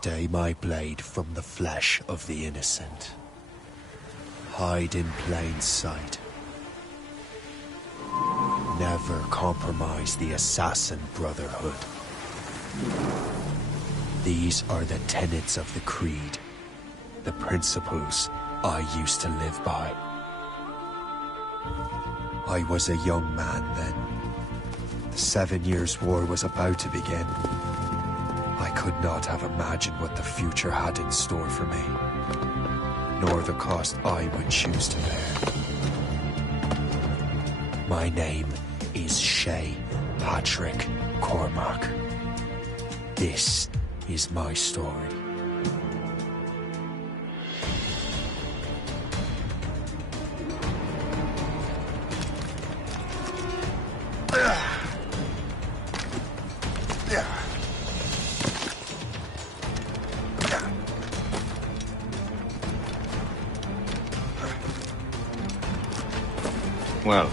Stay my blade from the flesh of the innocent. Hide in plain sight. Never compromise the Assassin Brotherhood. These are the tenets of the Creed, the principles I used to live by. I was a young man then. The 7 Years' War was about to begin. I could not have imagined what the future had in store for me, nor the cost I would choose to bear. My name is Shay Patrick Cormac. This is my story. Well,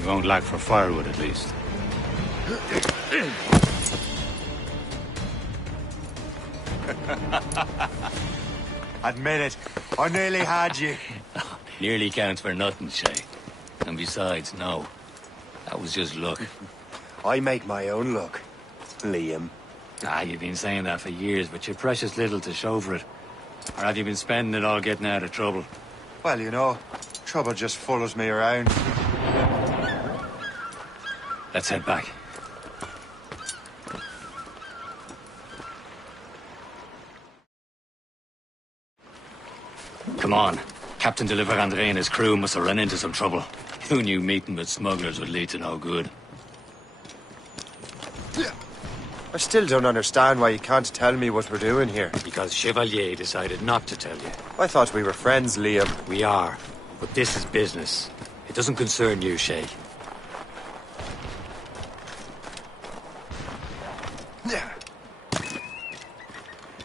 we won't lack for firewood at least. Admit it, I nearly had you. Nearly counts for nothing, Shay. And besides, no. That was just luck. I make my own luck, Liam. You've been saying that for years, but you're precious little to show for it. Or have you been spending it all getting out of trouble? Well, you know, trouble just follows me around. Let's head back. Come on. Captain de Andre and his crew must have run into some trouble. Who knew meeting with smugglers would lead to no good? I still don't understand why you can't tell me what we're doing here. Because Chevalier decided not to tell you. I thought we were friends, Liam. We are. But this is business. It doesn't concern you, Shay.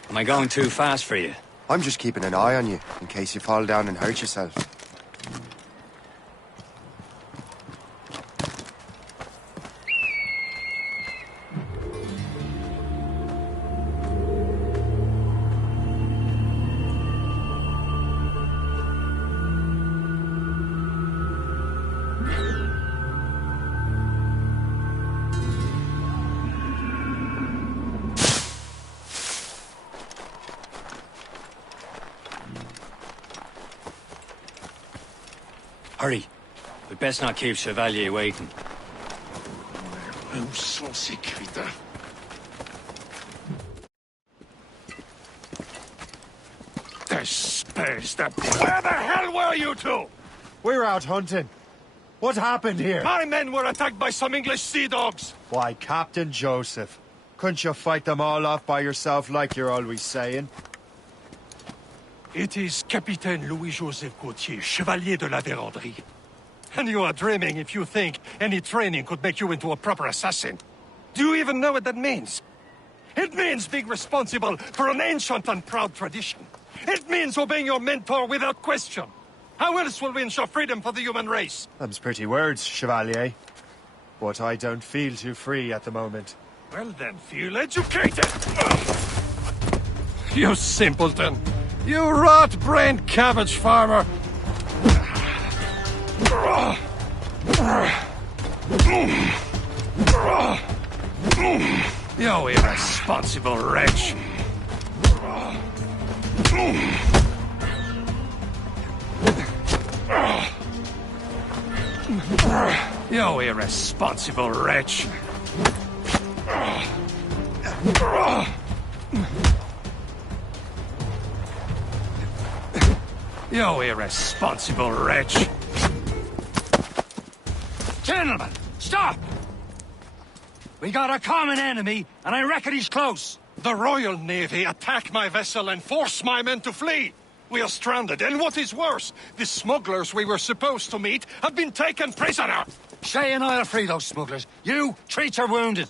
Am I going too fast for you? I'm just keeping an eye on you, in case you fall down and hurt yourself. Hurry. We'd best not keep Chevalier waiting. Où sont ces crétins? Espèce de... Where the hell were you two? We're out hunting. What happened here? My men were attacked by some English sea dogs. Why, Captain Joseph. Couldn't you fight them all off by yourself like you're always saying? It is Capitaine Louis-Joseph Gauthier, Chevalier de la Vérendrye. And you are dreaming if you think any training could make you into a proper assassin. Do you even know what that means? It means being responsible for an ancient and proud tradition. It means obeying your mentor without question. How else will we ensure freedom for the human race? Them's pretty words, Chevalier. But I don't feel too free at the moment. Well then, feel educated! You simpleton! You rot-brained cabbage farmer! You irresponsible wretch! You irresponsible wretch! You irresponsible wretch! Gentlemen, stop! We got a common enemy, and I reckon he's close. The Royal Navy attacked my vessel and forced my men to flee. We are stranded, and what is worse, the smugglers we were supposed to meet have been taken prisoner. Shay and I'll free those smugglers. You, treat your wounded.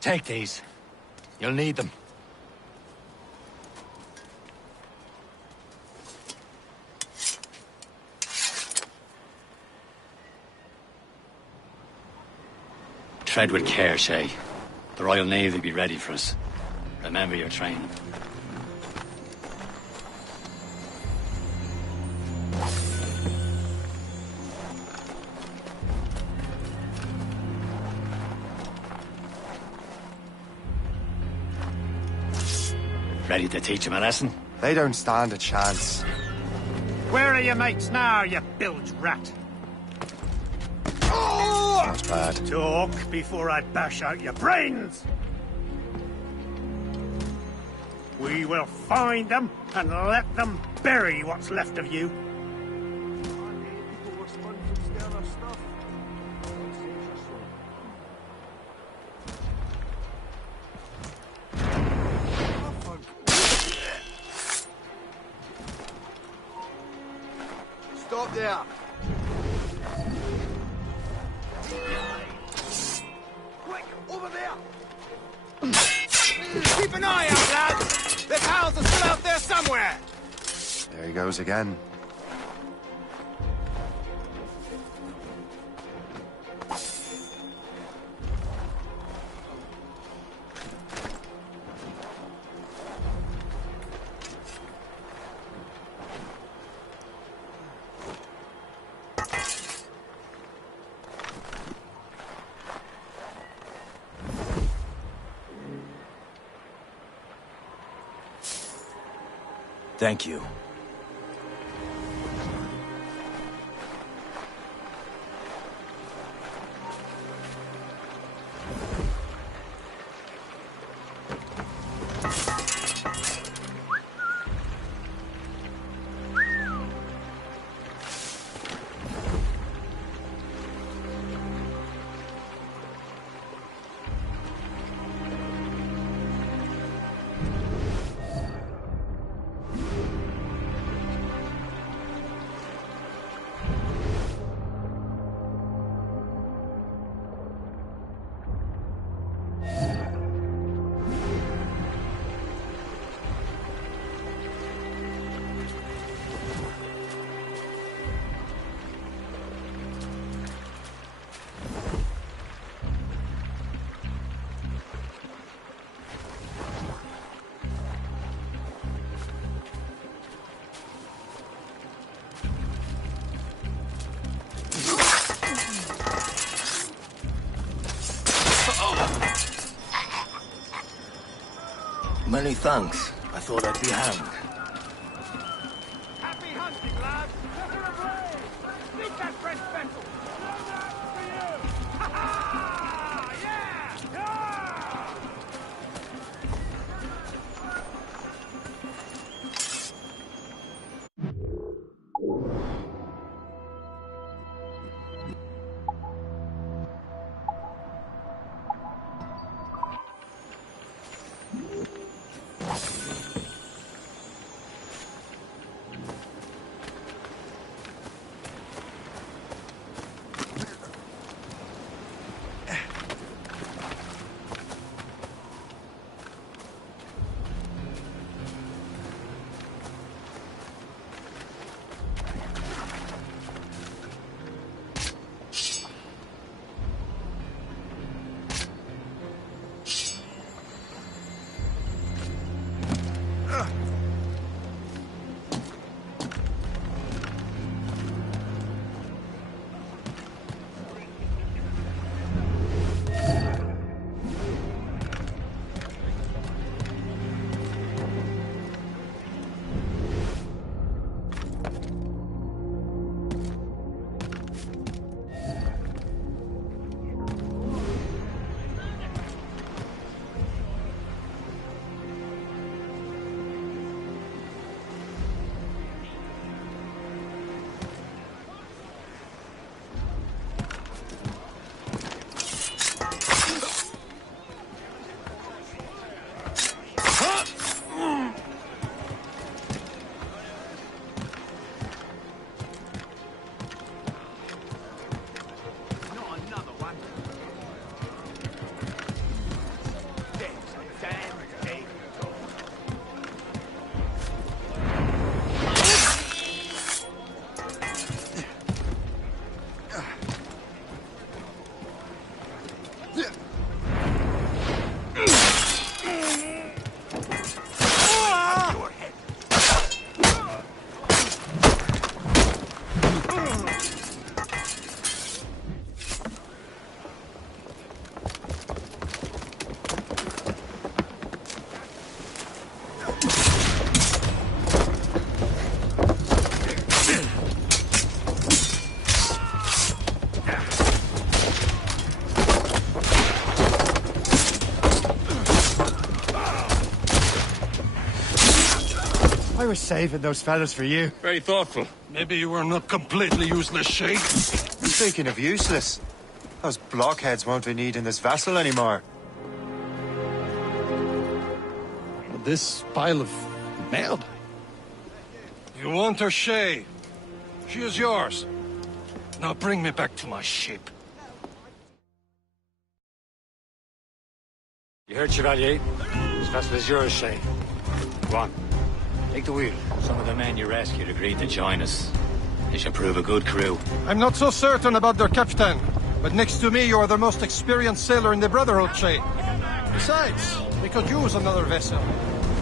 Take these. You'll need them. tread with care, Shay. The Royal Navy will be ready for us. Remember your training. Ready to teach him a lesson? They don't stand a chance. Where are your mates now, you bilge rat? Not bad. Talk before I bash out your brains! We will find them and let them bury what's left of you. Stop there! Quick, over there! Keep an eye out, lads! Their pals are still out there somewhere! There he goes again. Thank you. Many thanks. I thought I'd be hanged. Happy hunting, lads! Set her ablaze! Beat that French vessel! No match for you! Ha ha! Yeah! Yeah! I was saving those fellas for you. Very thoughtful. Maybe you were not completely useless, Shay. Speaking of useless, those blockheads won't be needing this vessel anymore. This pile of merde. You want her, Shay? She is yours. Now bring me back to my ship. You heard, Chevalier? This vessel is yours, Shay. Go on. Take the wheel. Some of the men you rescued agreed to join us. They should prove a good crew. I'm not so certain about their captain, but next to me you are the most experienced sailor in the Brotherhood, Shay. Besides, we could use another vessel.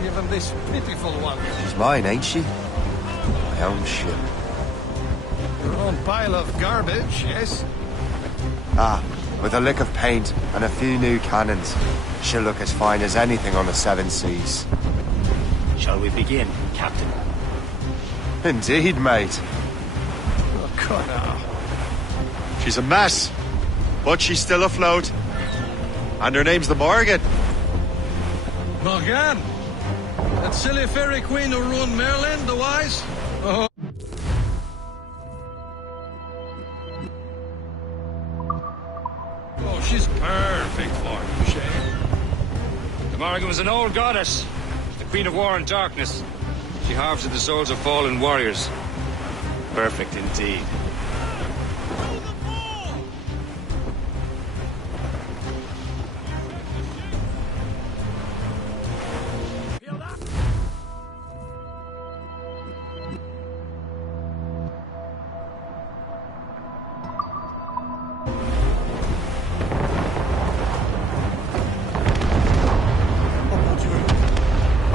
Even this pitiful one. She's mine, ain't she? My own ship. Your own pile of garbage, yes? Ah, with a lick of paint and a few new cannons, she'll look as fine as anything on the Seven Seas. Shall we begin, Captain? Indeed, mate. Oh, God, now. She's a mess, but she's still afloat. And her name's the Morgan. Morgan? That silly fairy queen who ruined Merlin, the wise? Oh. Oh, she's perfect for you, Shay. The Morrigan was an old goddess. The Queen of War and Darkness. She harvested the souls of fallen warriors. Perfect indeed.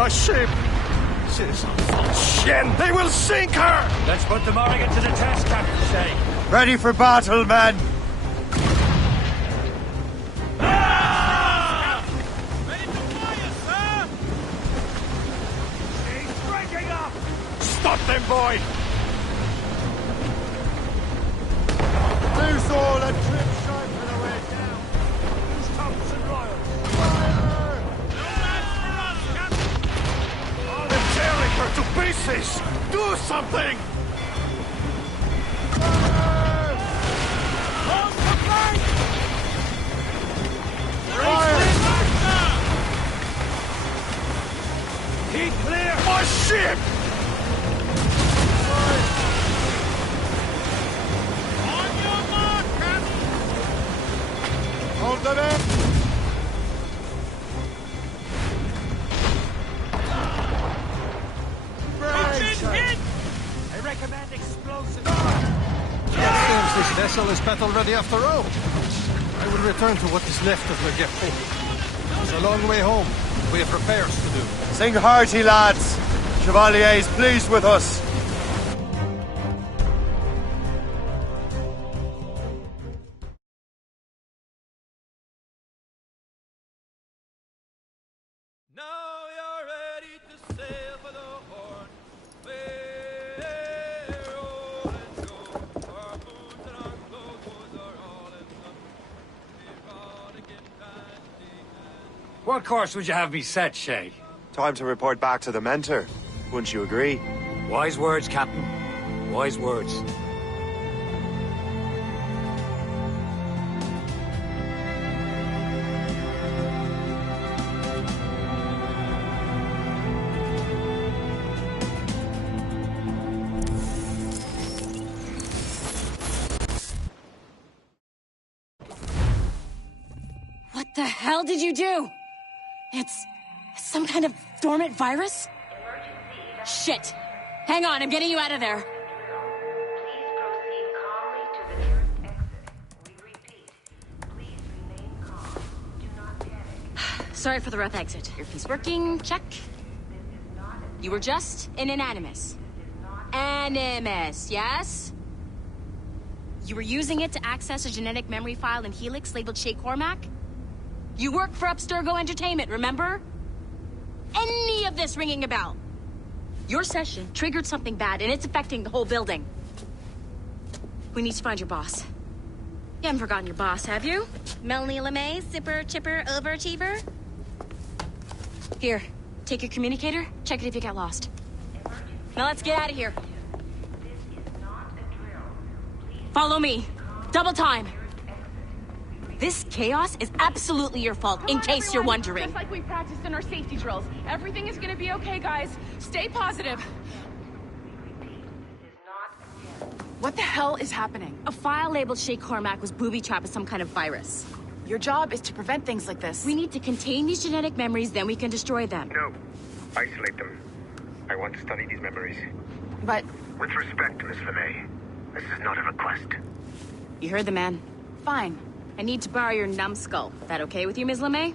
A ship! Citizen Shen! They will sink her! Let's put the Morrigan to the test, Captain Shay. Ready for battle, men! Ready to fire, sir! She's breaking up! Stop them, boy! Loose all and trim sharp for the way down! Who's Thompson Royal? Fire! No match for us, Captain! Oh, they're tearing her to pieces! Do something! Fire! Hold the flank! Fire! Keep clear! My ship! On your mark, Captain! Hold them in! Hit! I recommend explosive. Seems this vessel is battle ready after all. I will return to what is left of the Geppo. It's a long way home. We have repairs to do. Sing hearty, lads! Chevalier's pleased with us. Now you're ready to sail for the Horn. We're rolling go. Our boots and our clothes are all in the erotic and What course would you have me set, Shay? Time to report back to the mentor. Wouldn't you agree? Wise words, Captain. Wise words. What the hell did you do? It's some kind of dormant virus? Shit! Hang on, I'm getting you out of there. Please proceed calmly to the nearest exit. We repeat, please remain calm. Do not panic. Sorry for the rough exit. Earpiece working, check. This is not a You were just in an Animus. Animus, yes? You were using it to access a genetic memory file in Helix labeled Shay Cormac? You worked for Abstergo Entertainment, remember? Any of this ringing a bell? Your session triggered something bad, and it's affecting the whole building. We need to find your boss. You haven't forgotten your boss, have you? Melanie LeMay, zipper, chipper, overachiever? Here, take your communicator, check it if you get lost. emergency Now let's get out of here. Follow me. Double time. This chaos is absolutely your fault, in case you're wondering. Just like we practiced in our safety drills. Everything is gonna be okay, guys. Stay positive. What the hell is happening? A file labeled Shay Cormac was booby-trapped with some kind of virus. Your job is to prevent things like this. We need to contain these genetic memories, then we can destroy them. No. Isolate them. I want to study these memories. But... With respect, Miss LeMay, this is not a request. You heard the man. Fine. I need to borrow your numbskull. That okay with you, Ms. LeMay?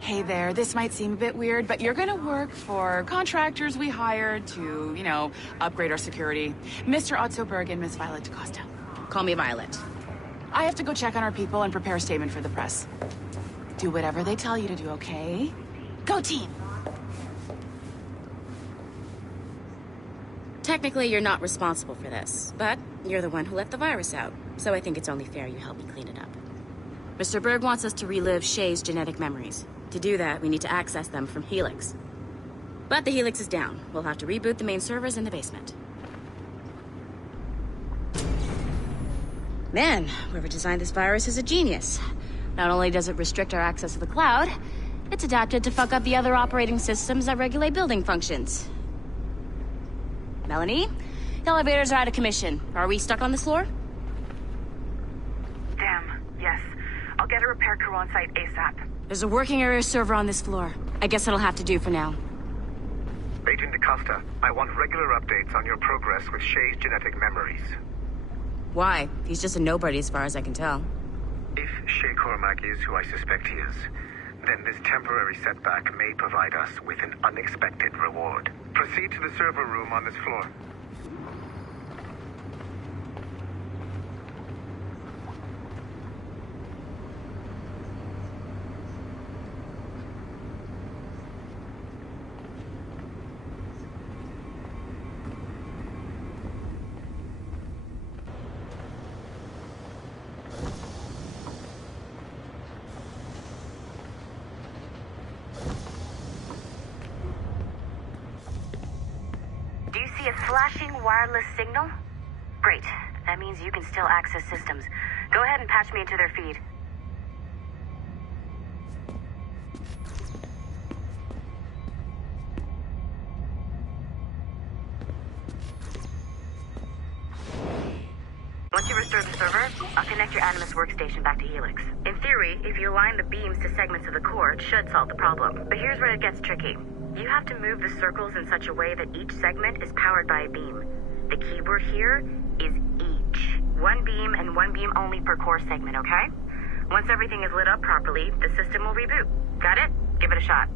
Hey there, this might seem a bit weird, but you're gonna work for contractors we hired to, you know, upgrade our security. Mr. Otto Berg and Miss Violet DaCosta. Call me Violet. I have to go check on our people and prepare a statement for the press. Do whatever they tell you to do, okay? Go team! Technically, you're not responsible for this, but you're the one who let the virus out, so I think it's only fair you help me clean it up. Mr. Berg wants us to relive Shay's genetic memories. To do that, we need to access them from Helix. But the Helix is down. We'll have to reboot the main servers in the basement. Man, whoever designed this virus is a genius. Not only does it restrict our access to the cloud, it's adapted to fuck up the other operating systems that regulate building functions. Melanie? The elevators are out of commission. Are we stuck on this floor? Damn, yes. I'll get a repair crew on site ASAP. There's a working area server on this floor. I guess it'll have to do for now. Agent DaCosta, I want regular updates on your progress with Shay's genetic memories. Why? He's just a nobody as far as I can tell. If Shay Cormac is who I suspect he is, then this temporary setback may provide us with an unexpected reward. Proceed to the server room on this floor. Flashing wireless signal? Great. That means you can still access systems. Go ahead and patch me into their feed. Once you restore the server, I'll connect your Animus workstation back to Helix. In theory, if you align the beams to segments of the core, it should solve the problem. But here's where it gets tricky. You have to move the circles in such a way that each segment is powered by a beam. The keyword here is each. One beam and one beam only per core segment, okay? Once everything is lit up properly, the system will reboot. Got it? Give it a shot.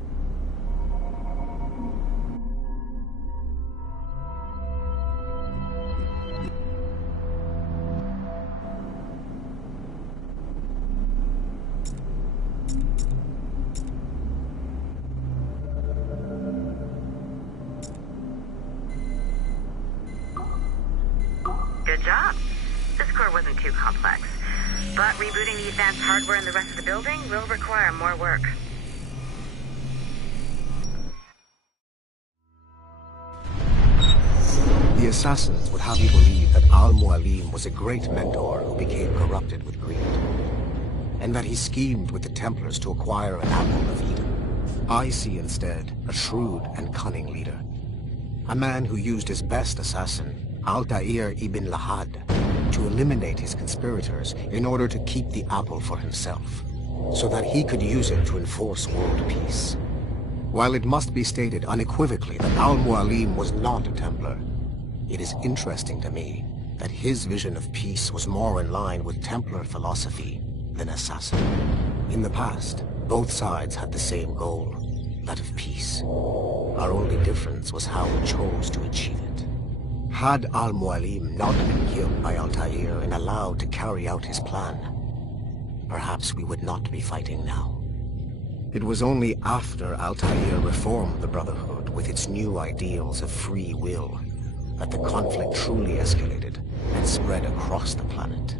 Good job. This core wasn't too complex, but rebooting the advanced hardware in the rest of the building will require more work. The assassins would have you believe that Al-Mualim was a great mentor who became corrupted with greed, and that he schemed with the Templars to acquire an Apple of Eden. I see instead a shrewd and cunning leader, a man who used his best assassin, Altair ibn Lahad, to eliminate his conspirators in order to keep the apple for himself, so that he could use it to enforce world peace. While it must be stated unequivocally that Al-Mualim was not a Templar, it is interesting to me that his vision of peace was more in line with Templar philosophy than assassin. In the past, both sides had the same goal, that of peace. Our only difference was how we chose to achieve it. Had Al-Mualim not been killed by Altair and allowed to carry out his plan, perhaps we would not be fighting now. It was only after Altair reformed the Brotherhood with its new ideals of free will that the conflict truly escalated and spread across the planet.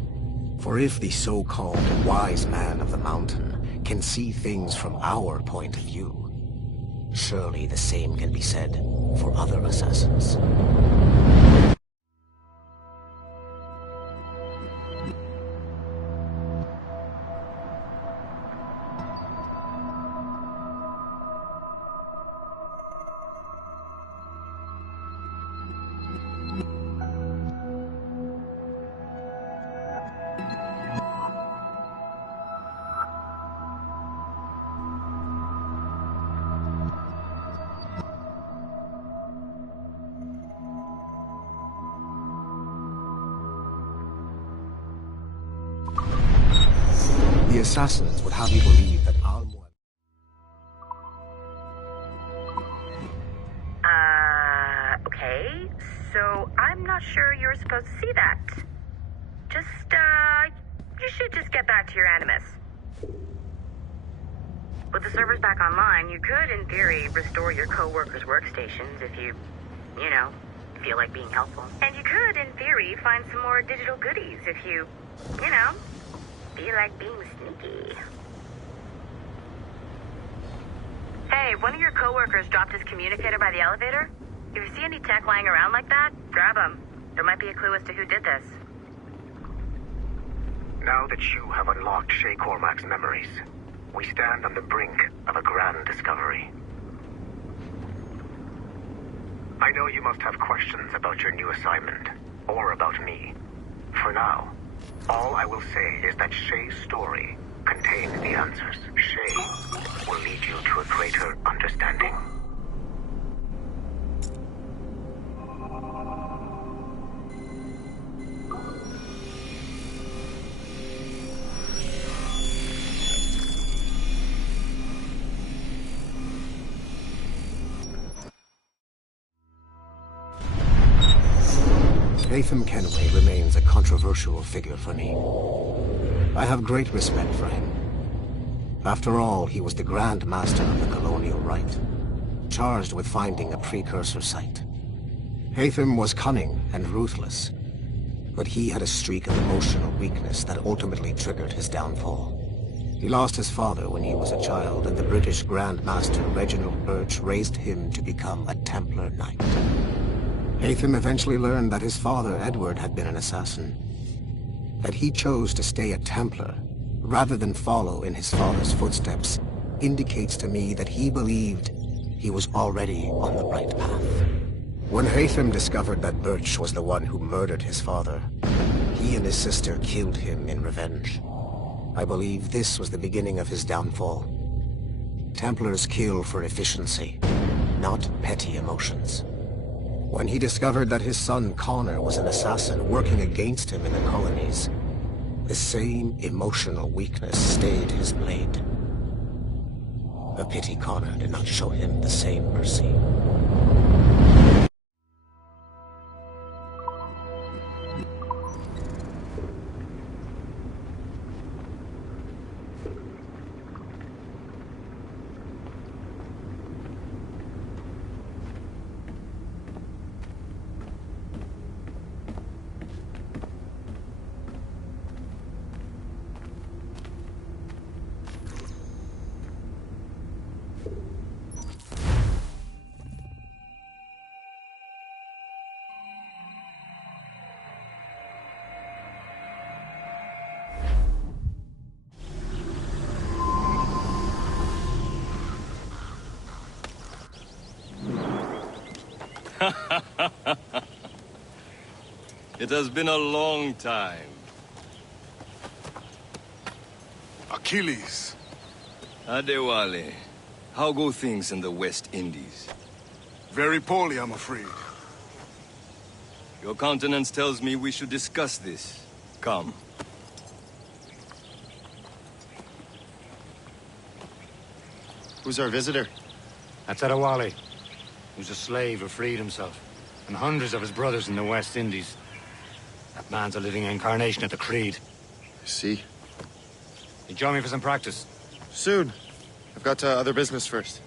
For if the so-called wise man of the mountain can see things from our point of view, Surely the same can be said for other assassins. The assassins would have you believe that Okay. So, I'm not sure you're supposed to see that. You should just get back to your Animus. With the servers back online, you could, in theory, restore your co-workers' workstations if you feel like being helpful. And you could, in theory, find some more digital goodies if you feel like being sneaky. Hey, one of your coworkers dropped his communicator by the elevator. If you see any tech lying around like that, grab them. There might be a clue as to who did this. Now that you have unlocked Shay Cormac's memories, we stand on the brink of a grand discovery. I know you must have questions about your new assignment, or about me. For now, all I will say is that Shay's story contains the answers. Shay will lead you to a greater understanding. Haytham Kenway remains a controversial figure for me. I have great respect for him. After all, he was the Grand Master of the Colonial Rite, charged with finding a precursor site. Haytham was cunning and ruthless, but he had a streak of emotional weakness that ultimately triggered his downfall. He lost his father when he was a child, and the British Grand Master Reginald Birch raised him to become a Templar Knight. Haytham eventually learned that his father, Edward, had been an assassin. That he chose to stay a Templar, rather than follow in his father's footsteps, indicates to me that he believed he was already on the right path. When Haytham discovered that Birch was the one who murdered his father, he and his sister killed him in revenge. I believe this was the beginning of his downfall. Templars kill for efficiency, not petty emotions. When he discovered that his son Connor was an assassin working against him in the colonies, the same emotional weakness stayed his blade. A pity Connor did not show him the same mercy. It has been a long time. Achilles. Adewale, how go things in the West Indies? Very poorly, I'm afraid. Your countenance tells me we should discuss this. Come. Who's our visitor? That's Adewale, who's a slave who freed himself, and hundreds of his brothers in the West Indies. That man's a living incarnation of the Creed. I see. You join me for some practice? Soon. I've got other business first.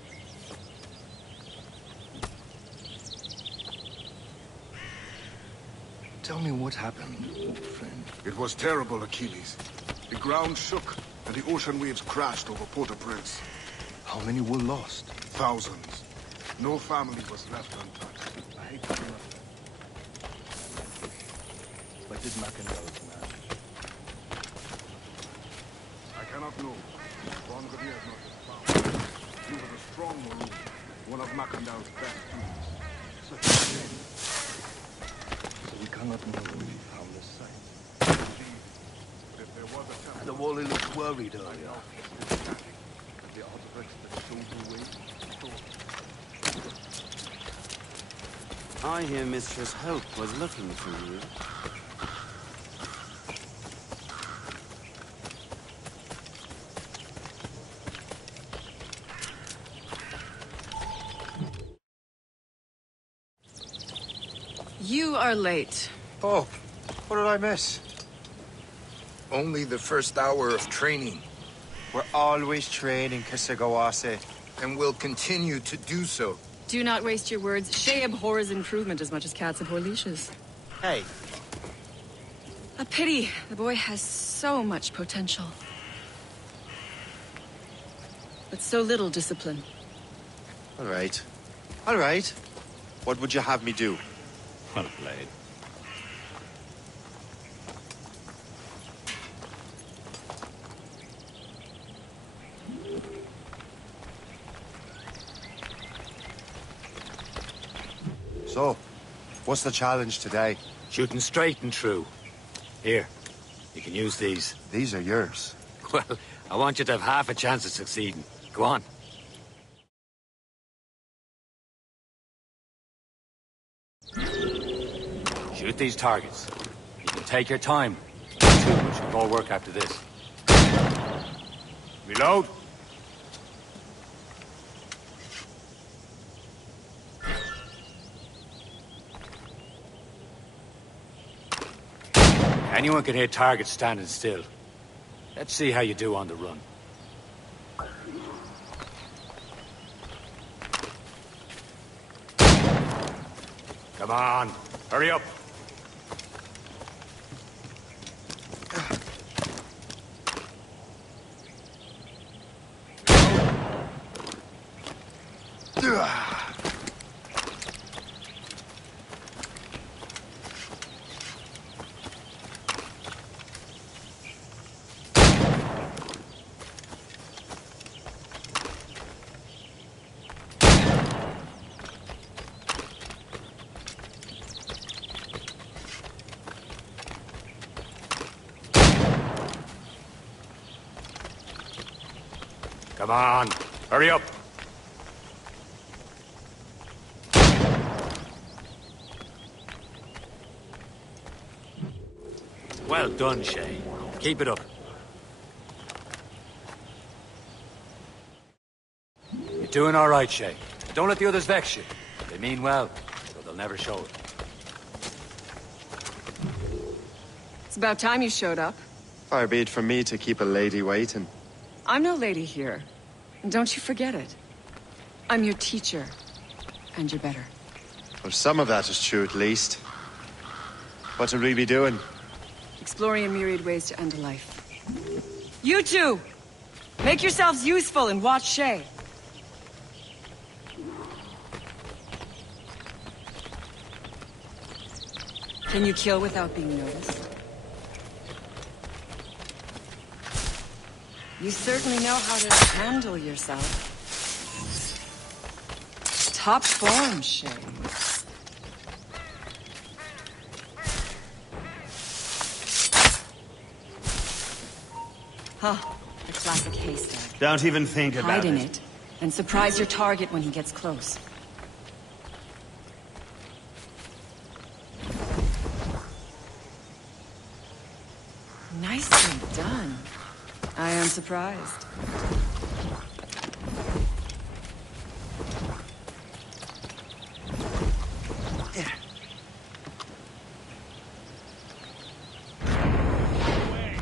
Tell me what happened, old friend. It was terrible, Achilles. The ground shook, and the ocean waves crashed over Port-au-Prince. How many were lost? Thousands. No family was left untouched. I hate to bring up that. But did Mackendall's man? I cannot know. Von Revere is not his father. He was a strong Maroon, one of Mackendall's best students. Such a shame. So we cannot know if he found the site. But if there was a temple... The Wally looked worried earlier. The artifacts that showed the way... I hear Mistress Hope was looking for you. You are late. Oh, what did I miss? Only the first hour of training. We're always training, Kisagawase. And will continue to do so. Do not waste your words. Shay abhors improvement as much as cats abhor leashes. Hey. A pity. The boy has so much potential. But so little discipline. All right. All right. What would you have me do? Well played. So, what's the challenge today? Shooting straight and true. Here, you can use these. These are yours. Well, I want you to have half a chance of succeeding. Go on. Shoot these targets. You can take your time. Too much more work after this. Reload. Anyone can hit targets standing still. Let's see how you do on the run. Come on, hurry up. Come on, hurry up. Well done, Shay. Keep it up. You're doing all right, Shay. Don't let the others vex you. They mean well, so they'll never show it. It's about time you showed up. Far be it from me to keep a lady waiting. I'm no lady here. And don't you forget it. I'm your teacher. And you're better. Well, some of that is true, at least. What will we be doing? Exploring a myriad ways to end a life. You two! Make yourselves useful and watch Shay. Can you kill without being noticed? You certainly know how to handle yourself. Top form, Shay. Huh, the classic haystack. Don't even think about Hide in it. it, and surprise your target when he gets close. Nicely done. I am surprised.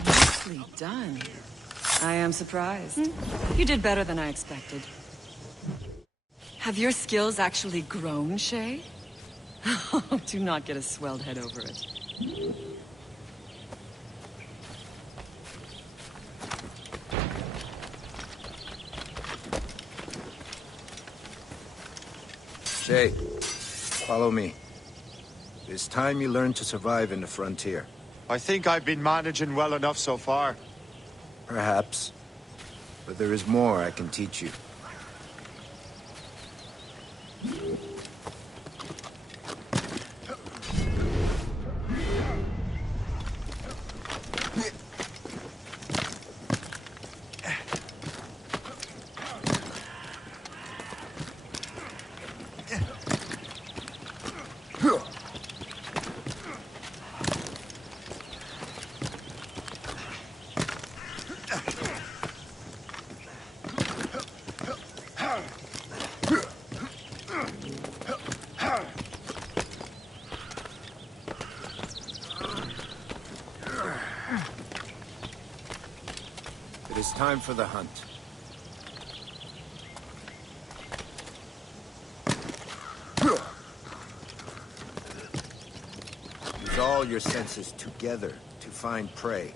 Nicely done. I am surprised. You did better than I expected. Have your skills actually grown, Shay? Do not get a swelled head over it. Shay, follow me. It's time you learn to survive in the frontier. I think I've been managing well enough so far. Perhaps. But there is more I can teach you. It is time for the hunt. Use all your senses together to find prey.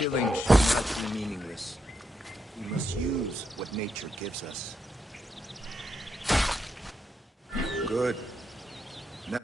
Killing should not be meaningless. We must use what nature gives us. Good. Now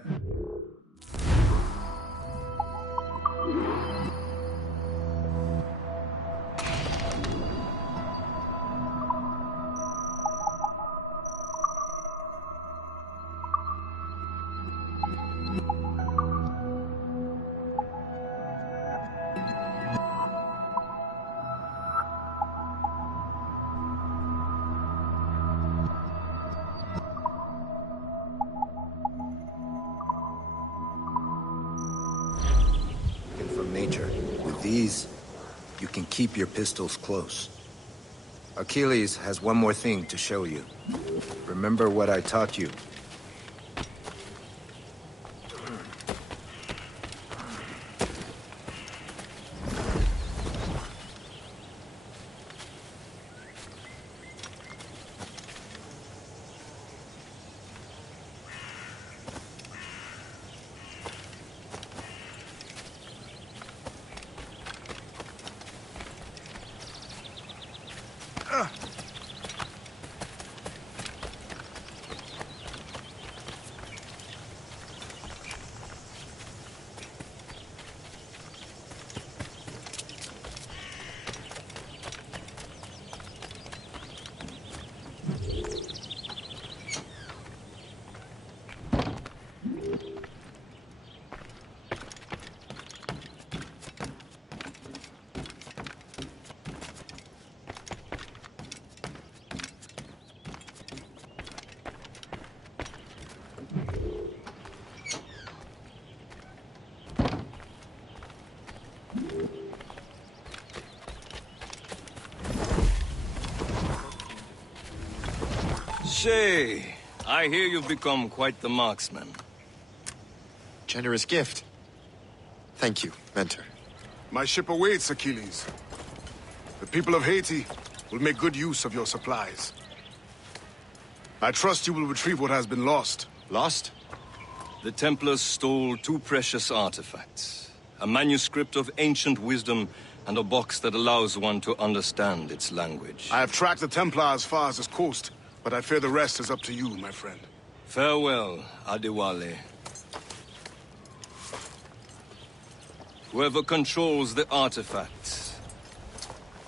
from nature. With these, you can keep your pistols close. Achilles has one more thing to show you. Remember what I taught you. Shay, I hear you've become quite the marksman. Generous gift. Thank you, Mentor. My ship awaits, Achilles. The people of Haiti will make good use of your supplies. I trust you will retrieve what has been lost. Lost? The Templars stole two precious artifacts. A manuscript of ancient wisdom and a box that allows one to understand its language. I have tracked the Templar as far as this coast, but I fear the rest is up to you, my friend. Farewell, Adewale. Whoever controls the artifacts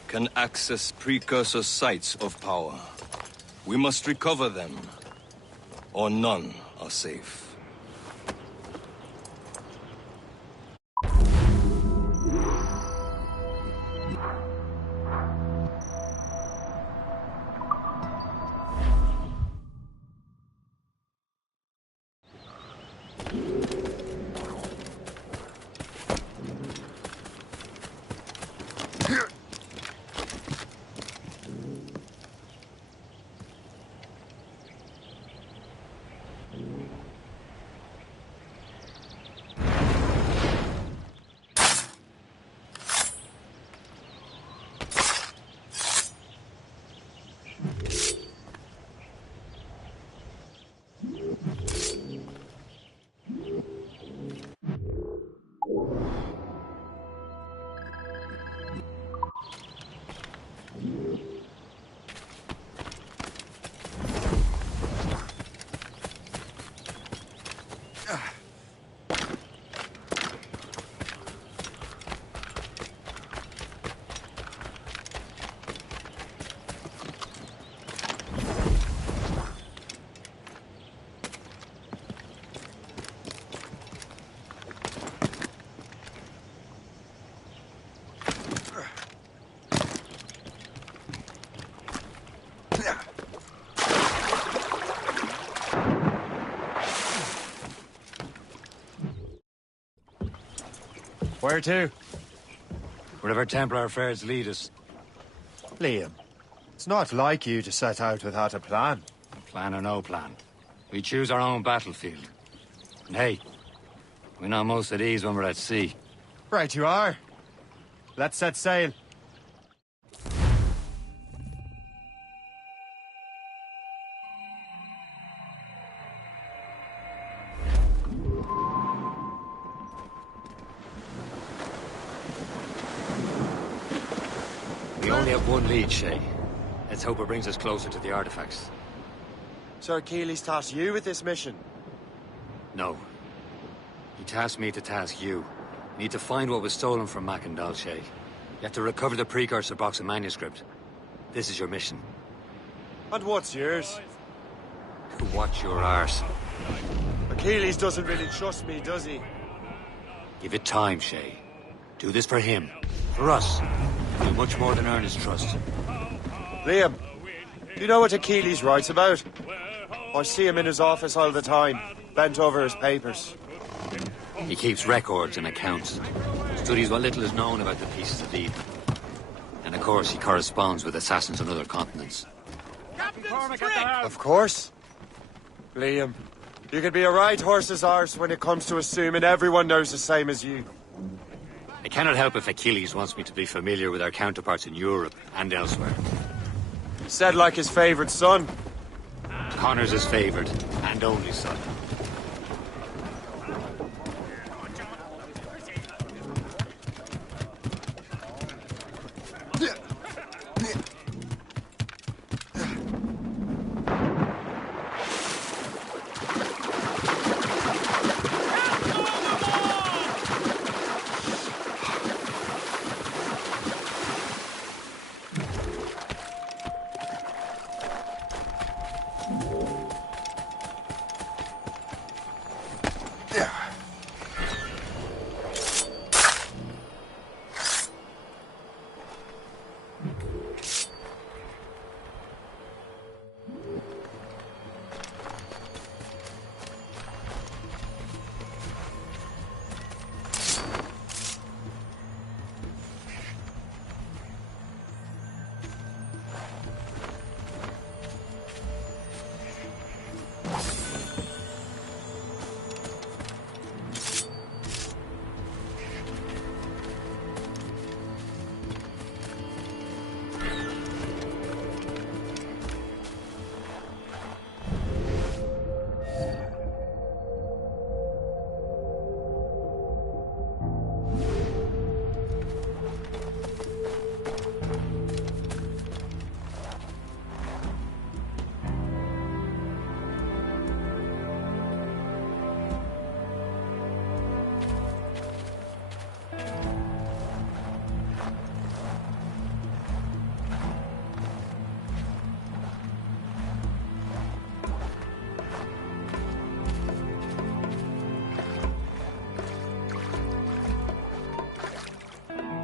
can access precursor sites of power. We must recover them, or none are safe. Where to? Wherever Templar affairs lead us. Liam, it's not like you to set out without a plan. Plan or no plan. We choose our own battlefield. And hey, we know most of these when we're at sea. Right you are. Let's set sail. We only have one lead, Shay. Let's hope it brings us closer to the artifacts. Sir Keeley's tasked you with this mission. No. He tasked me to task you. You need to find what was stolen from Mackandal, Shay. You have to recover the precursor box of manuscript. This is your mission. And what's yours? To watch your arse. Achilles doesn't really trust me, does he? Give it time, Shay. Do this for him. For us. Do much more than earn his trust. Liam, do you know what Achilles writes about? I see him in his office all the time, bent over his papers. He keeps records and accounts. Studies what little is known about the pieces of Eden. And of course, he corresponds with assassins on other continents. Of course. Liam, you could be a right horse's arse when it comes to assuming everyone knows the same as you. I cannot help if Achilles wants me to be familiar with our counterparts in Europe and elsewhere. Said like his favorite son. Connor's his favored and only son.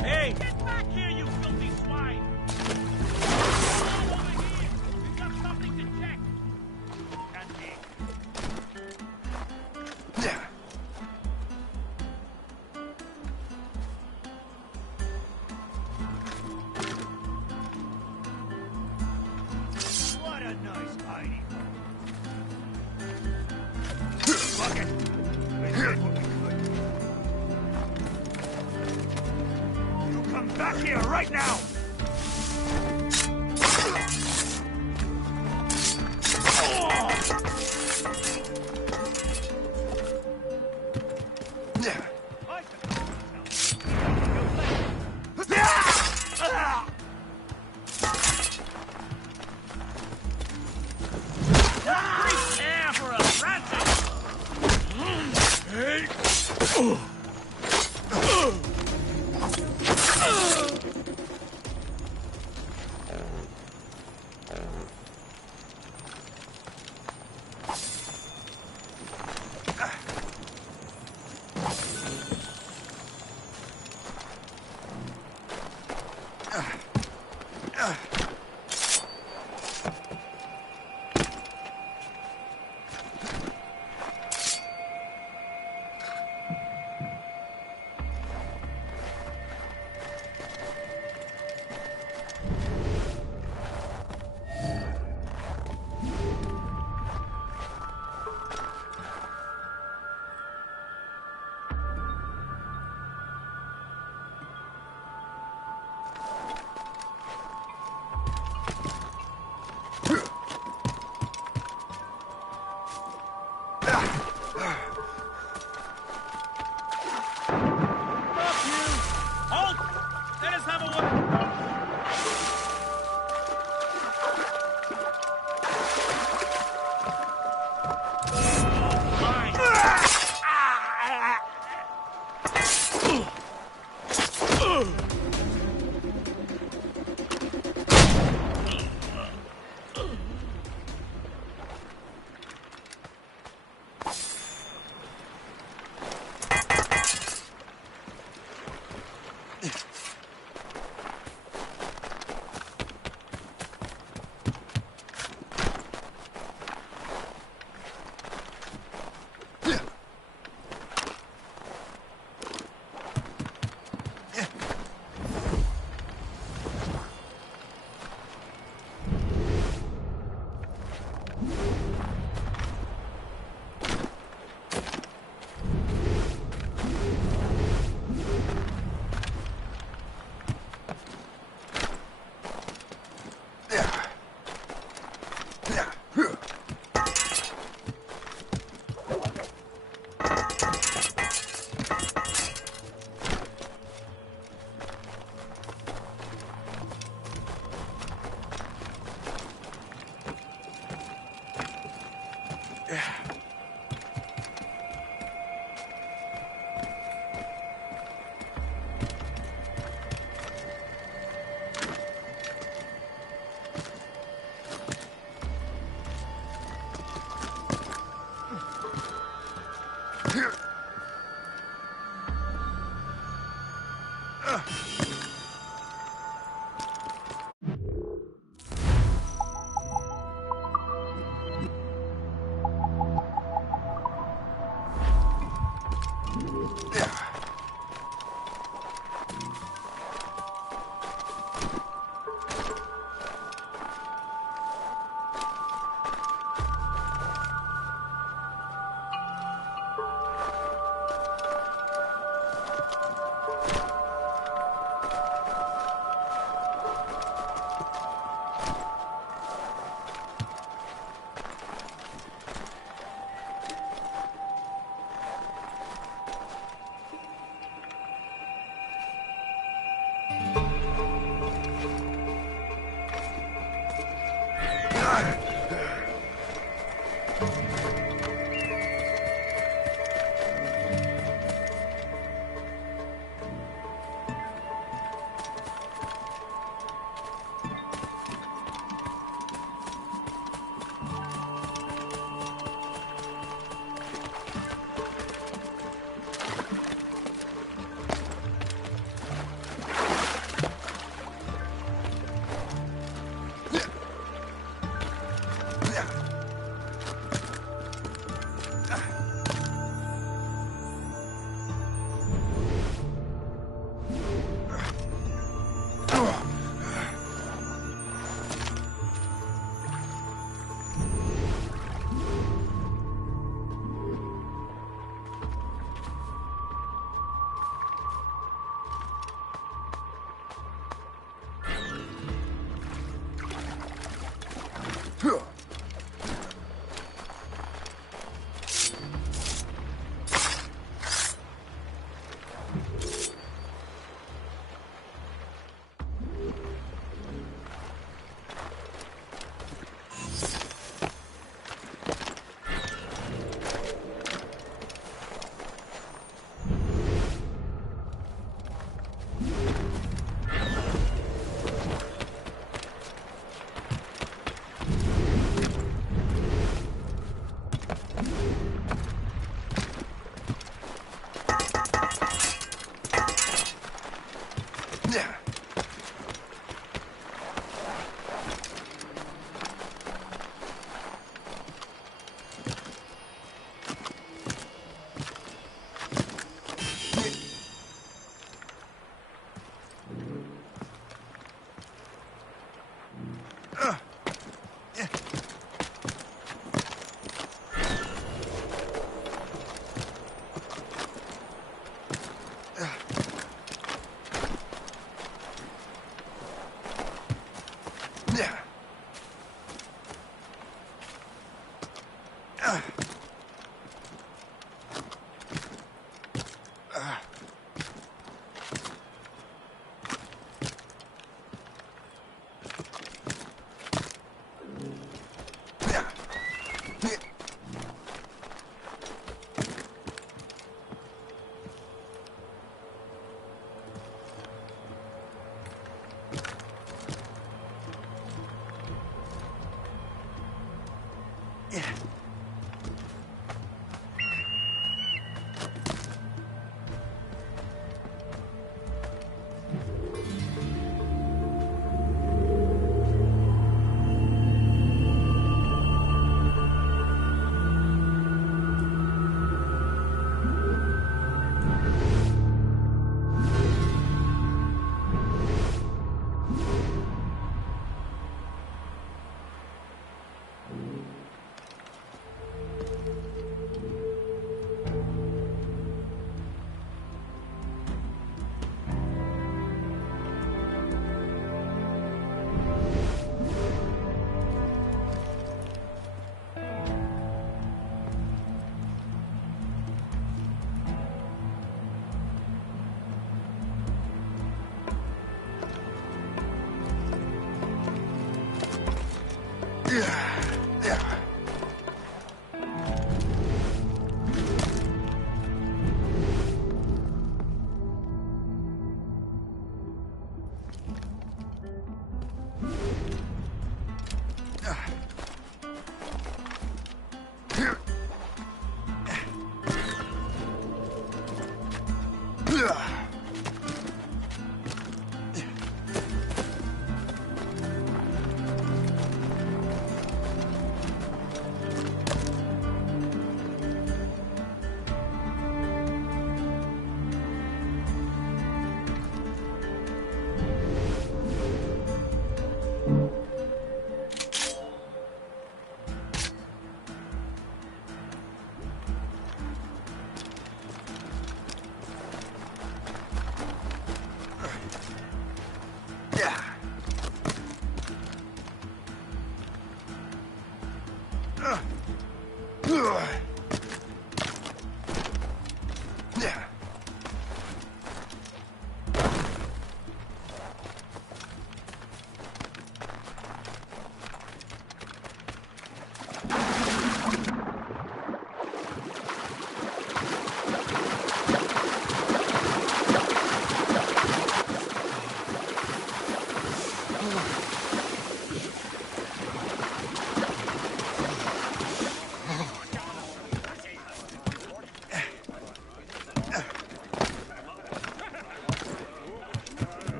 Hey, get back here, you filthy swine! Over here! We've got something to check! What a nice hiding! Fuck it! We did what we could. You come back here right now!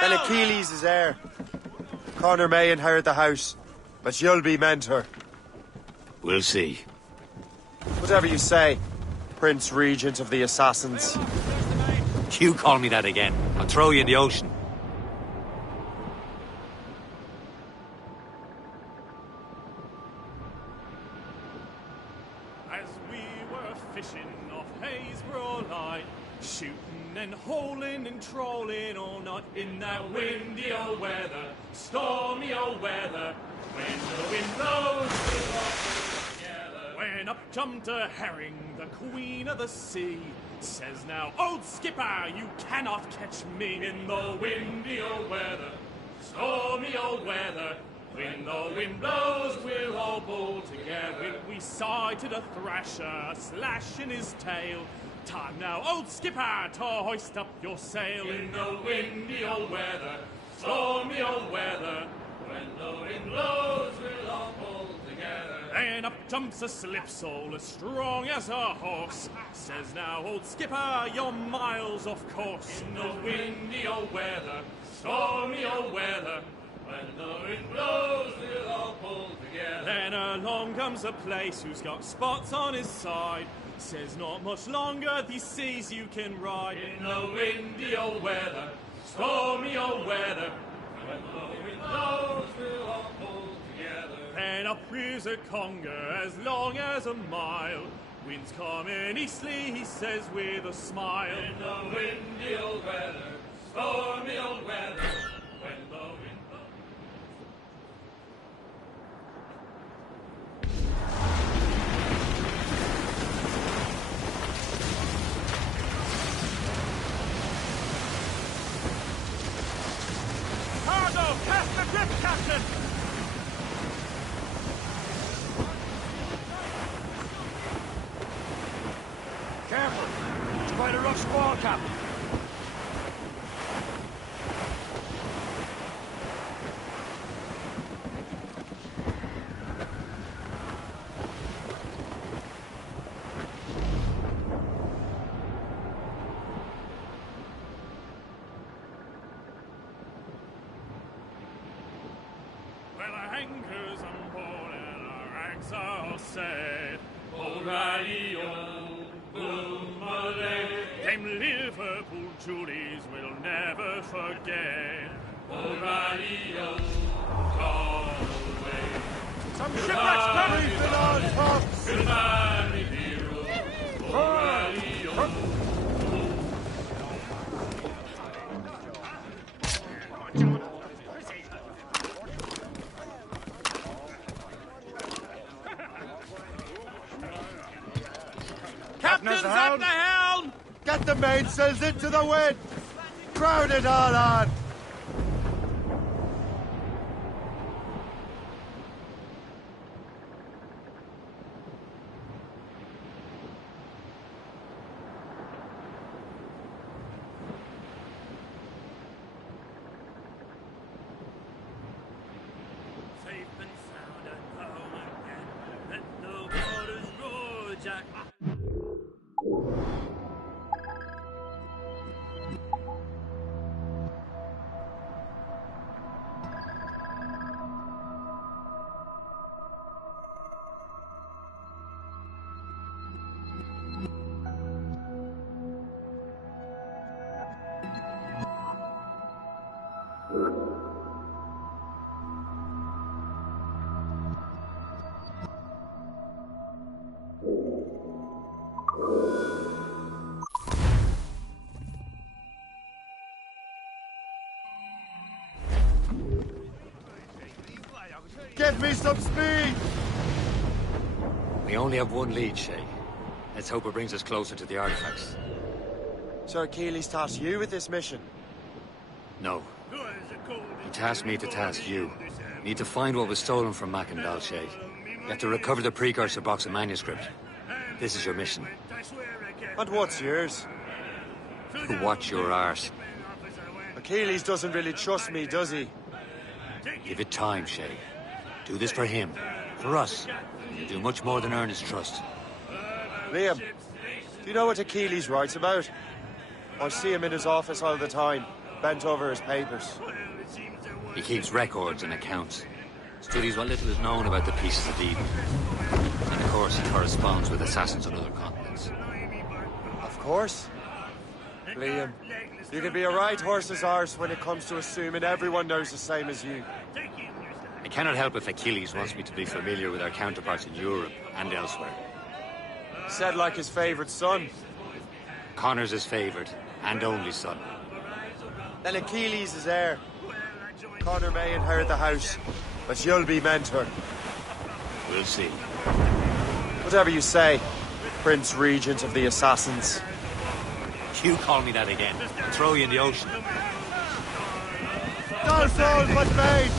Then Achilles is heir. Connor may inherit the house, but you'll be mentor. We'll see. Whatever you say, Prince Regent of the Assassins. You call me that again, I'll throw you in the ocean. As we were fishing off Haysborough Light, shooting and holing and trolling all night in that windy old weather, stormy old weather, when the wind blows we'll all pull together. When up jumped a herring, the queen of the sea, says now, old skipper, you cannot catch me in the windy old weather, stormy old weather. When the wind blows, we'll all pull together. We sighted a thrasher, slashing his tail. Time now, old skipper, to hoist up your sail. In the windy old weather, stormy old weather. When the wind blows, we'll all pull together. And up jumps a slipsole, as strong as a horse. Says now, old skipper, you're miles off course. In the windy old weather, stormy old weather. When the wind blows, we'll all pull together. Then along comes a place who's got spots on his side. Says not much longer these seas you can ride. In the windy old weather, stormy old weather. When the wind blows, we'll all pull together. Then up rears a conger as long as a mile. Wind's coming eastly, he says with a smile. In the windy old weather, stormy old weather, when the wind blows. Cargo, cast the grip, Captain! Careful! It's quite a rough squall, Captain. Well, our anchors on board and our ranks are all set. O'Reilly, Boomerang. Them Liverpool Julies will never forget. O'Reilly, Galway. Some shipwrecks coming! Goodbye, on tops! goodbye, hero. O'Reilly, Captain's at the helm! Get the mainsails into the wind! Crowd it all on! safe and sound and home again. Let the waters roar, Jack. Get me some speed! We only have one lead, Shay. Let's hope it brings us closer to the artifacts. Sir Achilles tasked you with this mission. No. He tasked me to task you. You need to find what was stolen from Macandal, Shay. You have to recover the precursor box of manuscript. This is your mission. And what's yours? To watch your arse. Achilles doesn't really trust me, does he? Give it time, Shay. Do this for him. For us. You'll do much more than earn his trust. Liam, do you know what Achilles writes about? I see him in his office all the time, bent over his papers. He keeps records and accounts. Studies what little is known about the pieces of Eden. And of course, he corresponds with assassins on other continents. Of course. Liam, you can be a right horse's arse when it comes to assuming everyone knows the same as you. I cannot help if Achilles wants me to be familiar with our counterparts in Europe and elsewhere. Said like his favorite son. Connor's his favorite and only son. Then Achilles is heir. Connor may inherit the house, but you'll be mentor. We'll see. Whatever you say, Prince Regent of the Assassins. You call me that again. I'll throw you in the ocean. No soul but made!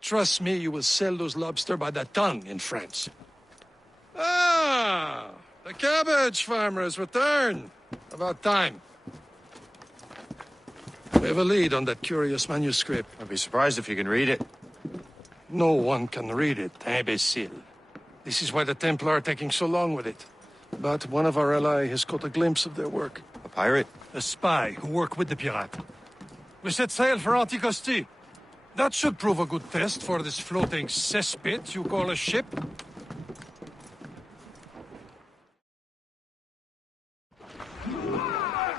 Trust me, you will sell those lobster by the ton in France. Ah, the cabbage farmer has returned. About time. We have a lead on that curious manuscript. I'd be surprised if you can read it. No one can read it, imbecile. This is why the Templar are taking so long with it. But one of our allies has caught a glimpse of their work. A pirate? A spy who worked with the pirate. We set sail for Anticosti. That should prove a good test for this floating cesspit you call a ship.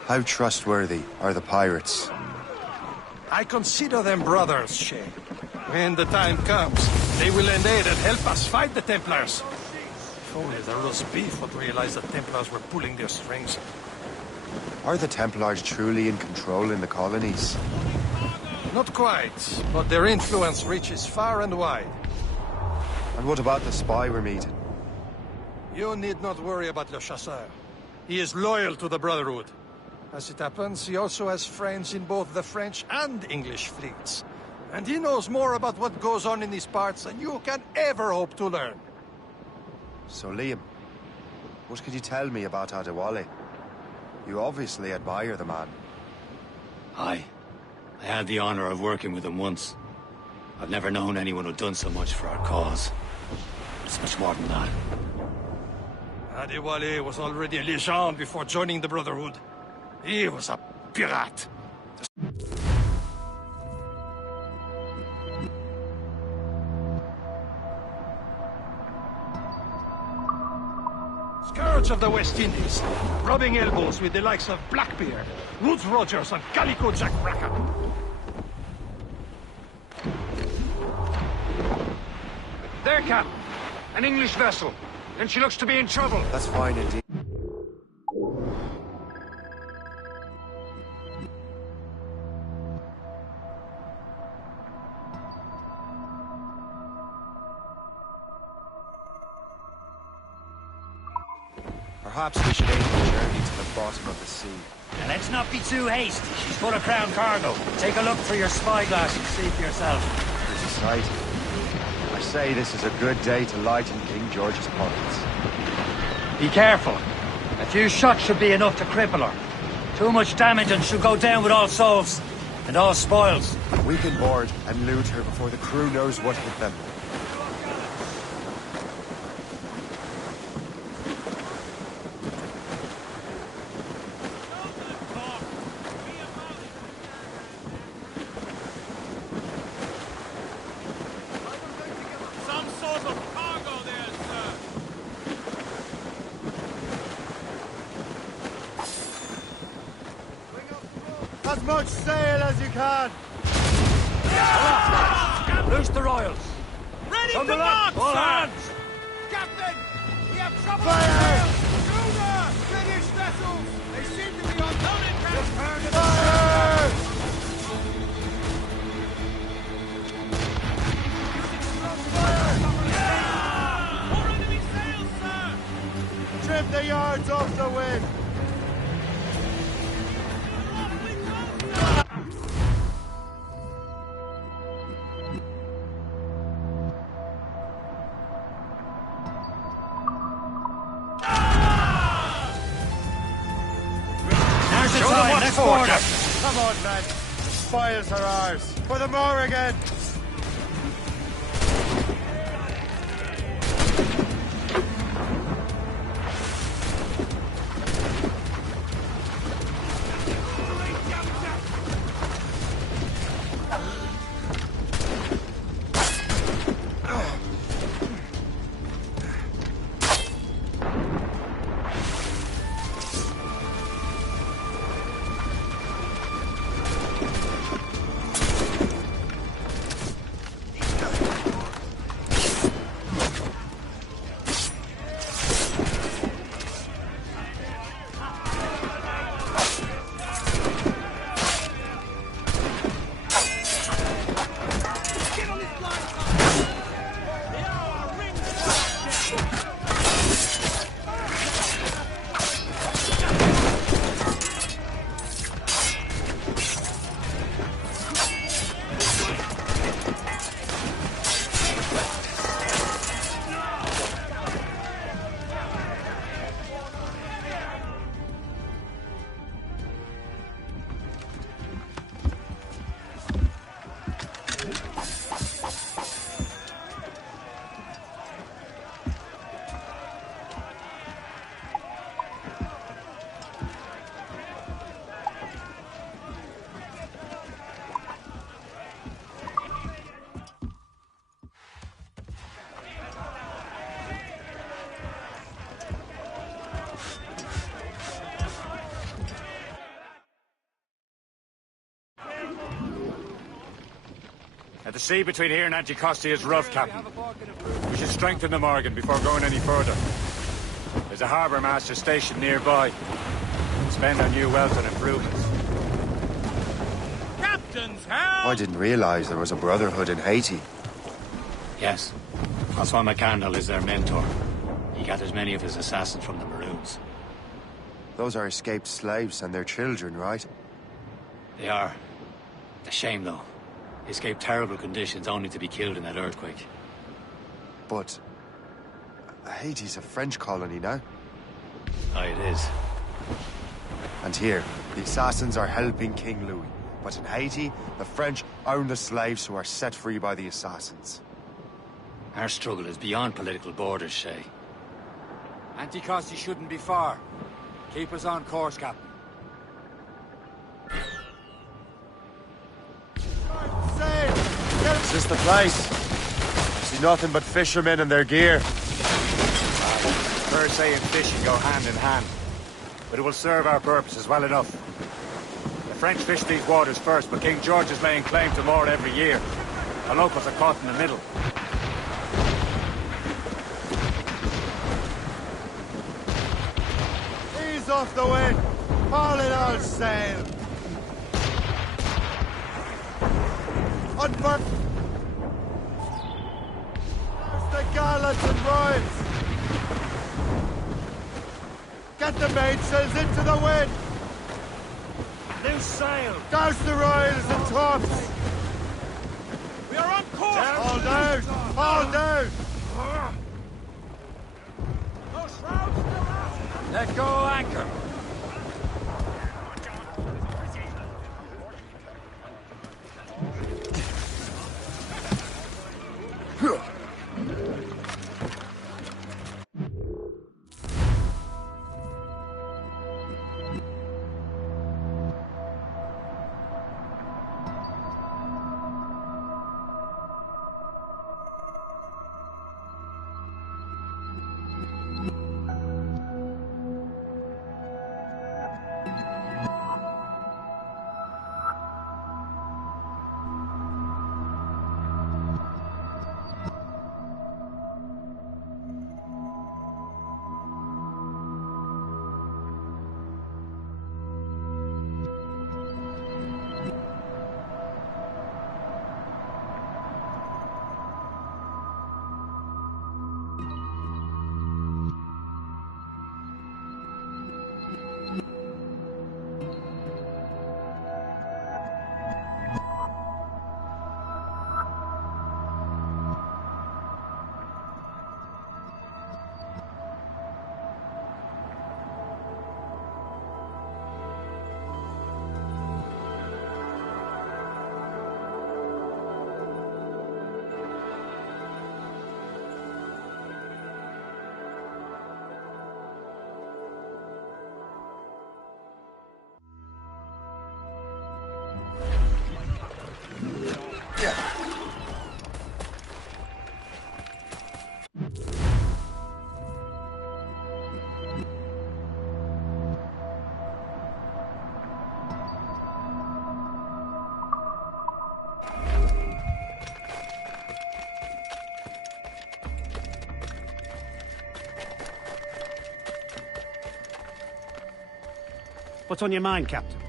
How trustworthy are the pirates? I consider them brothers, Shay. When the time comes, they will lend aid and help us fight the Templars. If only the roast beef would realize the Templars were pulling their strings. Are the Templars truly in control in the colonies? Not quite, but their influence reaches far and wide. And what about the spy we're meeting? You need not worry about Le Chasseur. He is loyal to the Brotherhood. As it happens, he also has friends in both the French and English fleets. And he knows more about what goes on in these parts than you can ever hope to learn. So, Liam, what could you tell me about Adewale? You obviously admire the man. Aye. I had the honor of working with him once. I've never known anyone who'd done so much for our cause. It's much more than that. Adewale was already a legend before joining the Brotherhood. He was a pirate. Scourge of the West Indies, rubbing elbows with the likes of Blackbeard, Woodes Rogers, and Calico Jack Rackham. There, Cap. An English vessel. And she looks to be in trouble. That's fine indeed. Perhaps we should aim the journey to the bottom of the sea. And let's not be too hasty. She's full of crown cargo. Take a look through your spyglass and see for yourself. Pretty sight. I say this is a good day to lighten King George's pockets. Be careful. A few shots should be enough to cripple her. Too much damage and she'll go down with all souls. And all spoils. We can board and loot her before the crew knows what hit them. As much sail as you can! Loose the royals! Ready From to the left, march, all sir! hands! Captain! We have trouble! Fire! Shoulder! British vessels! They seem to be on loaded ground! Return to the Fire! More enemy sails, sir! Trim the yards off the wind! Show them what's forward! Come on, men. The spoils are ours. For the more again. The sea between here and Anticosti is rough, Captain. We should strengthen the Morgan before going any further. There's a harbour master stationed nearby. Spend on new wealth and improvements. Captain's help! I didn't realize there was a brotherhood in Haiti. Yes. Francois McCandle is their mentor. He gathers many of his assassins from the Maroons. Those are escaped slaves and their children, right? They are. A shame, though. They escaped terrible conditions only to be killed in that earthquake. But Haiti's a French colony now. Aye, it is. And here, the assassins are helping King Louis. But in Haiti, the French own the slaves who are set free by the assassins. Our struggle is beyond political borders, Shay. Anticosti shouldn't be far. Keep us on course, Captain. Is this the place? See nothing but fishermen and their gear. Per se and fishing go hand in hand. But it will serve our purposes well enough. The French fish these waters first, but King George is laying claim to more every year. The locals are caught in the middle. Ease off the wind! Haul it all sail! Unburn! There's the gallants and royals! Get the mainsails into the wind! Loose sail! Douse the royals and tops! We are on course! All down! All down! Those shrouds still out! Let go anchor! What's on your mind, Captain?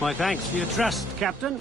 My thanks for your trust, Captain.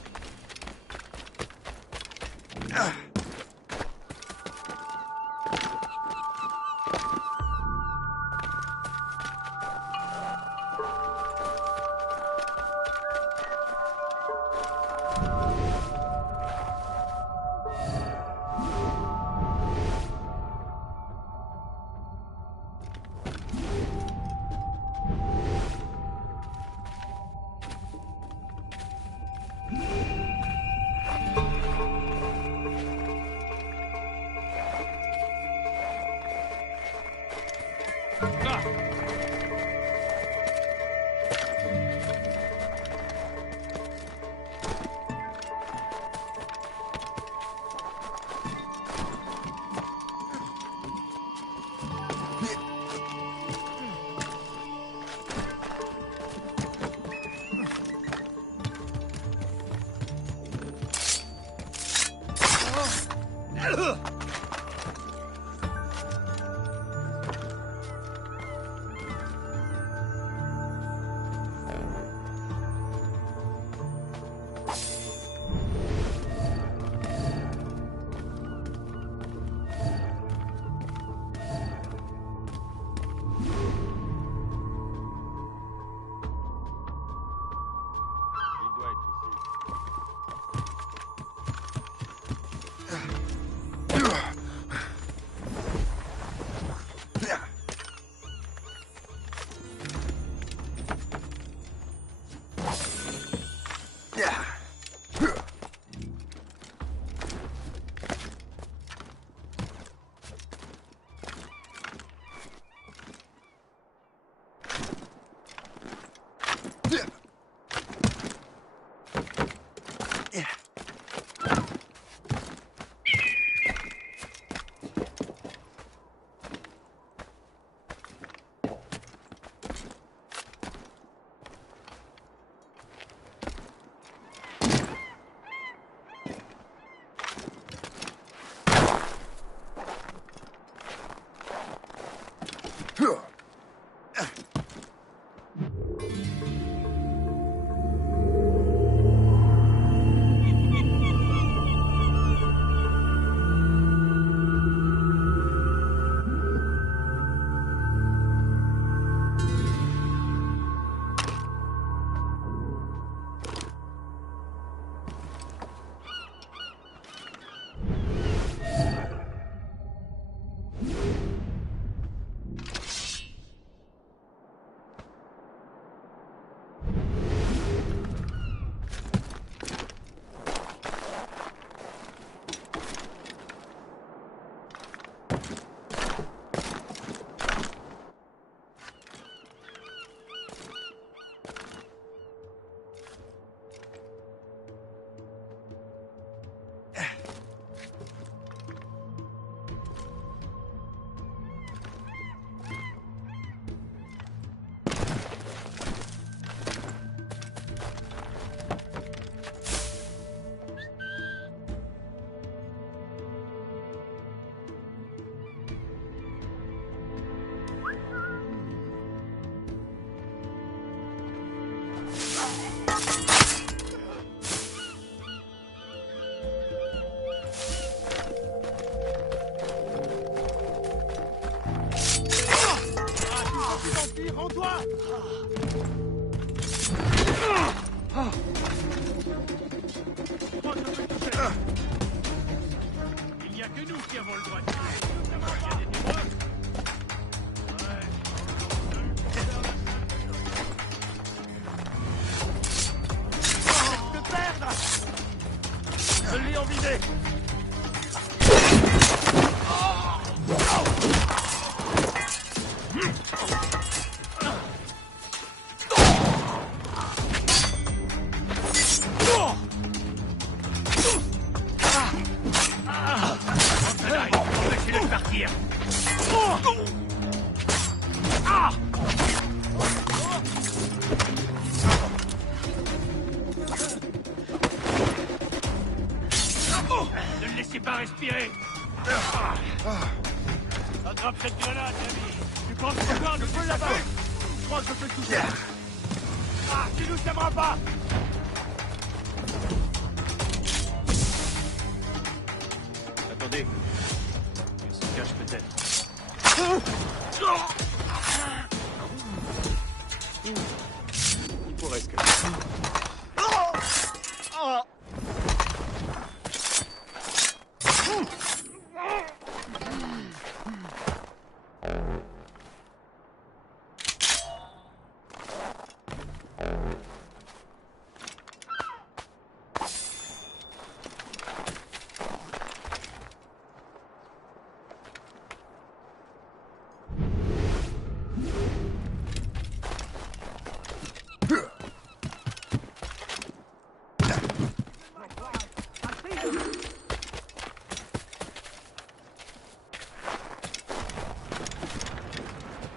Il n'y a que nous qui avons le droit de tuer. Il y a des témoins. De perdre. Je l'ai envisé. Ne le laissez pas respirer. Attrape cette grenade, ami. Tu penses pouvoir le feu là-bas? Je crois que je peux le toucher. Ah, tu nous tiendras pas. Attendez. Il se cache peut-être. Il pourrait se cacher.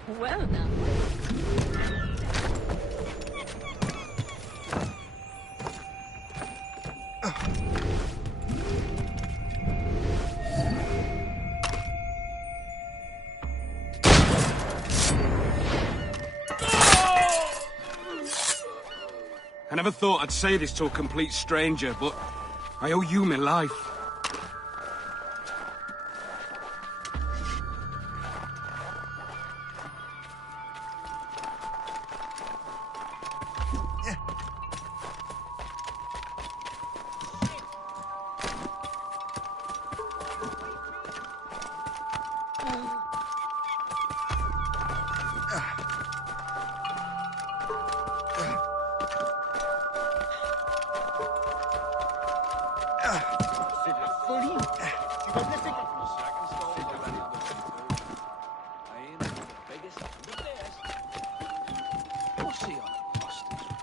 Well now. I never thought I'd say this to a complete stranger, but I owe you my life.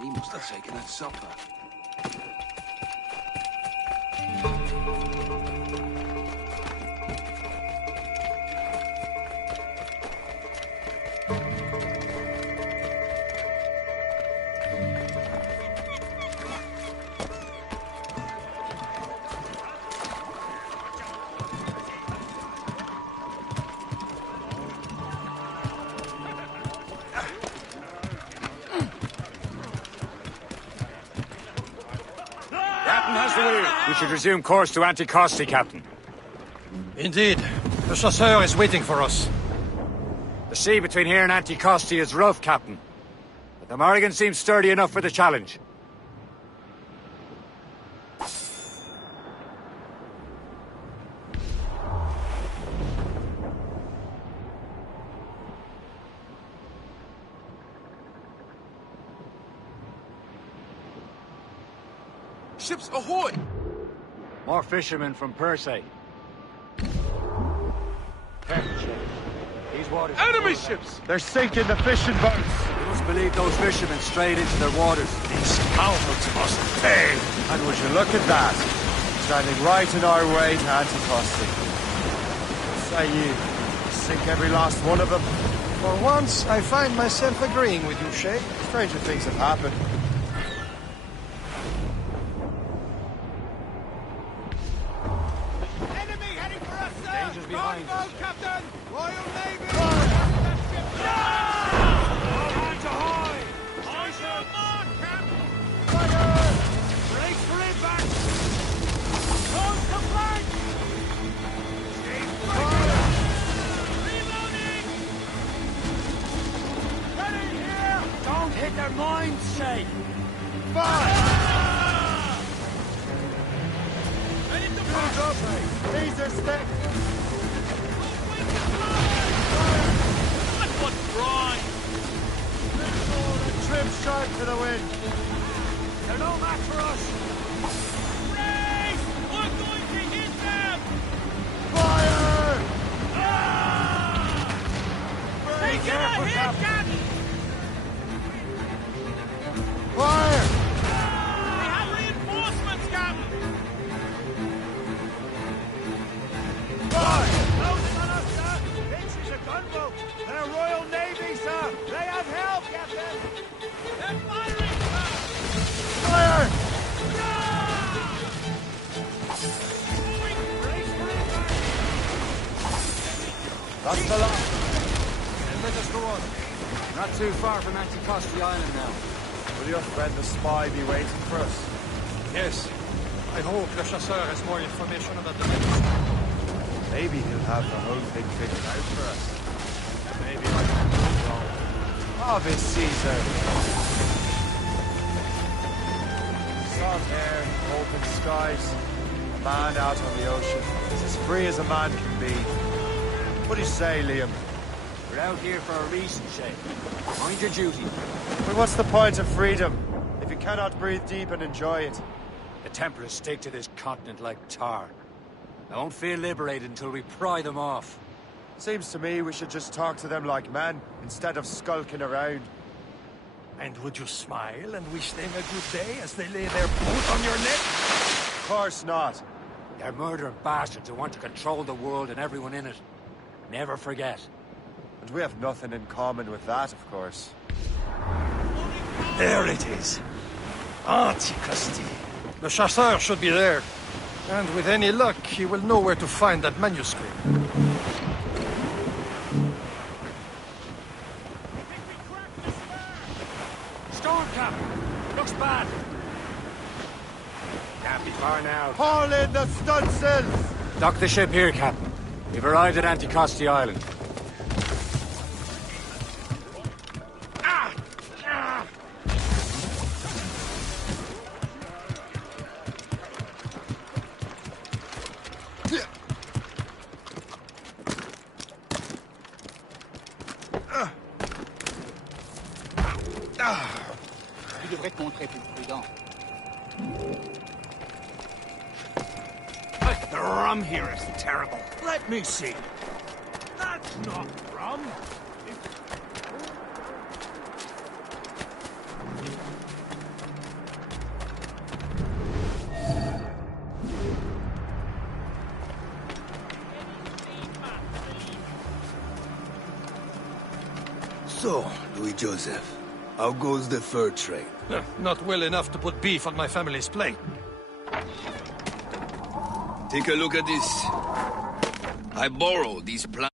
He must have taken that supper. We should resume course to Anticosti, Captain. Indeed. The chasseur is waiting for us. The sea between here and Anticosti is rough, Captain. But the Morrigan seems sturdy enough for the challenge. Ships ahoy! More fishermen from Persay. These waters... Enemy ships! They're sinking the fishing boats! You must believe those fishermen strayed into their waters. These scoundrels must pay! And would you look at that? Standing right in our way to Anticosti. What say you? Sink every last one of them? For once, I find myself agreeing with you, Shay. Stranger things have happened. Behind us. Captain! Royal Navy! Brace for impact! Close the flank! Reloading! Get in here! Don't hit their minds, Shay! Fire! Ready to push! These are stick! Trim sharp to the wind. They're no match for us. Race! We're going to hit them! Fire! Take it a hit, Captain! Fire! We have reinforcements, Captain! Fire! Closing on us, sir! This is a gunboat! They're Royal Navy, sir! They have help, Captain! They're firing, sir! Fire! That's the lot. And let us go on. Not too far from Anticosti Island now. Will your friend the spy be waiting for us? Yes. I hope the chasseur has more information about the men. Maybe he'll have the whole thing figured out for us. Maybe I can go wrong. Ave Caesar! Soft air, open skies, a man out on the ocean. It's as free as a man can be. What do you say, Liam? We're out here for a reason, Shay. Mind your duty. But what's the point of freedom if you cannot breathe deep and enjoy it? The Templars stick to this continent like tar. I won't feel liberated until we pry them off. Seems to me we should just talk to them like men, instead of skulking around. And would you smile and wish them a good day as they lay their boot on your neck? Of course not. They're murdering bastards who want to control the world and everyone in it. Never forget. And we have nothing in common with that, of course. There it is. Antiquity. The chasseur should be there. And with any luck, he will know where to find that manuscript. Storm cap! Looks bad! Can't be far now. Haul in the stunsails! Dock the ship here, Captain. We've arrived at Anticosti Island. Tu devrais te montrer plus prudent. The rum here is terrible. Let me see. That's not rum. So, Louis Joseph, how goes the fur trade? Not well enough to put beef on my family's plate. Take a look at this. I borrowed these plants.